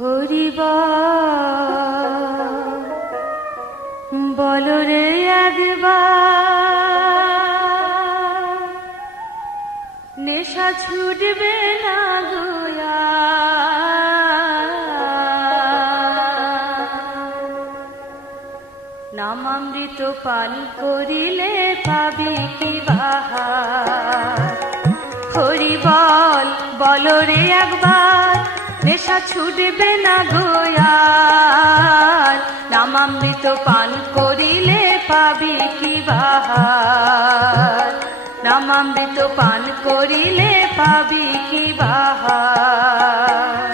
堀場 বলো রে একবার, নেশা ছুটবে না গোয়া নামামৃত পান করিলে পাবি কি বাহার? হরি বল, বলো রে একবার নেশা ছুটবে না গোয়ার নামামৃত পান করিলে পাবি কি বাহার? নামামৃত পান করিলে পাবি কি বাহার?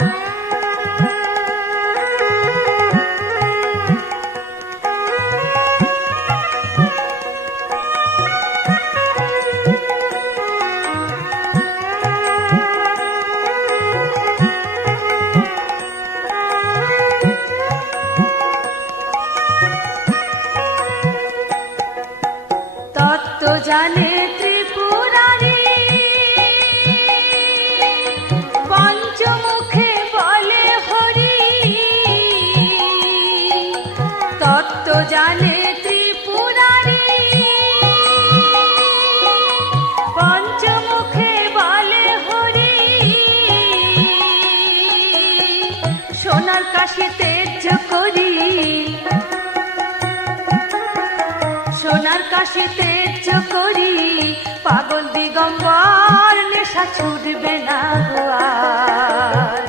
জানে পঞ্চমুখে হরি। তত্ত্ব জানে পঞ্চমুখে সোনার কাশিতে সোনার কাশি তেজ করি। পাগল দিগম্বর, নেশা ছুটবে না গোয়ার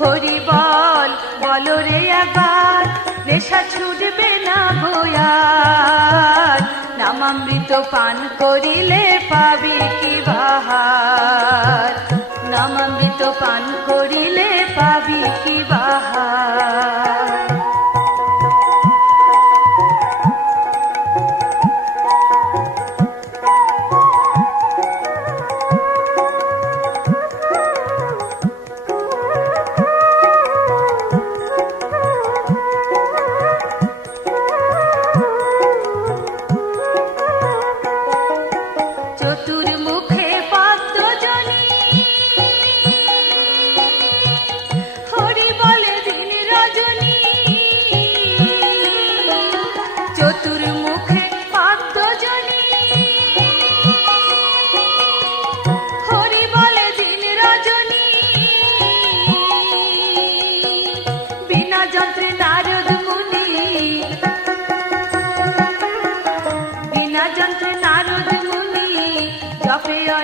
হরি বল বল রে আবার নেশা ছুটবে না গোয়ার নামামৃত পান করিলে পাবি কি বাহার। নামামৃত পান করিলে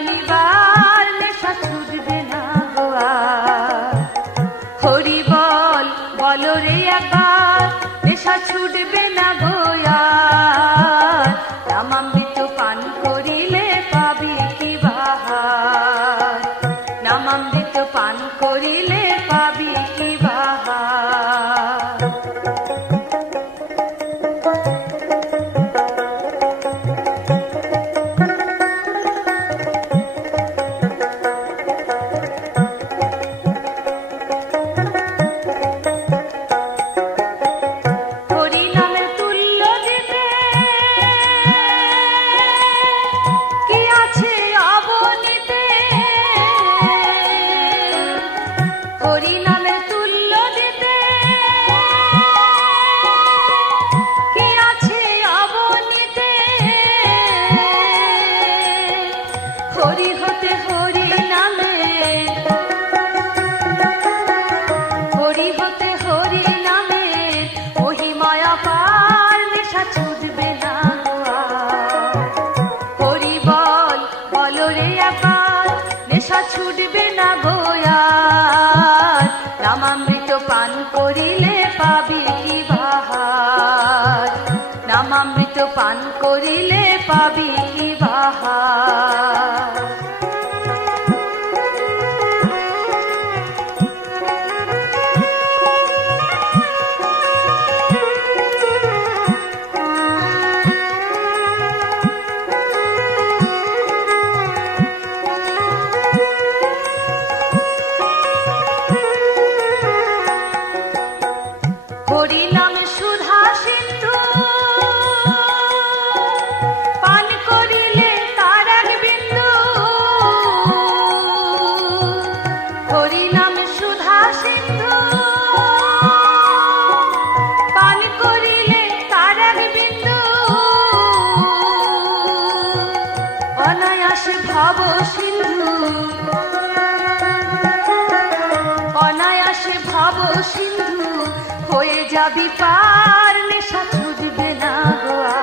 জপে অনিবার নেশা না গোয়া হরি বল বল রে আকার নেশা ছুটবে না পান করিলে পাবি বাহার। করিলাম সুধা সিন্ধু পার নেশা না গোয়া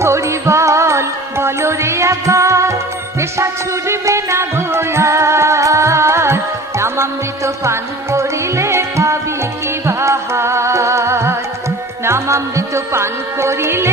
হরি বল বলো রে একবার নেশা ছুটবে না গোয়া নামামৃত পান করিলে পাবি কি বাহার। নামামৃত পান করিলে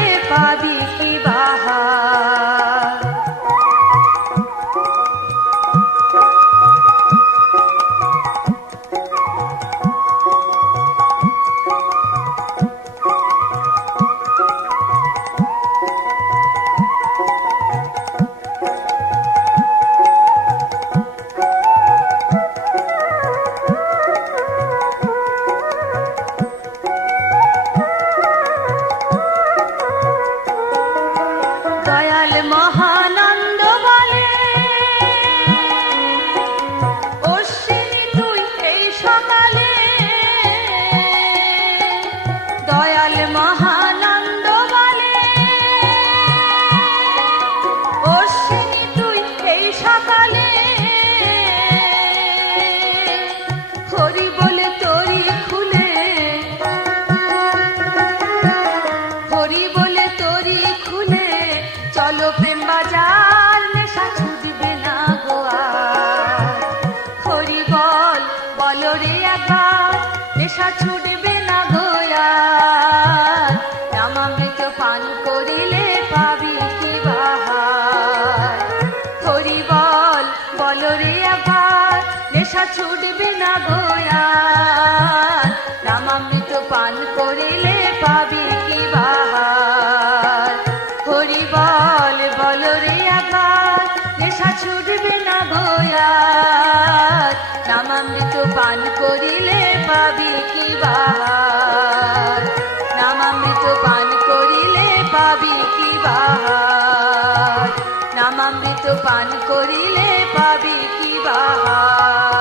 নেশা ছুটবে না গোয়ার নামামৃত পান করিলে পাবি কি বাহার? হরি বল, বলো রে একবার নেশা ছুটবে না গোয়ার নামামৃত পান করিলে পাবি কি বাহার? নামামৃত পান করিলে পাবি কি বাহার? নামামৃত পান করিলে পাবি কি বাহার?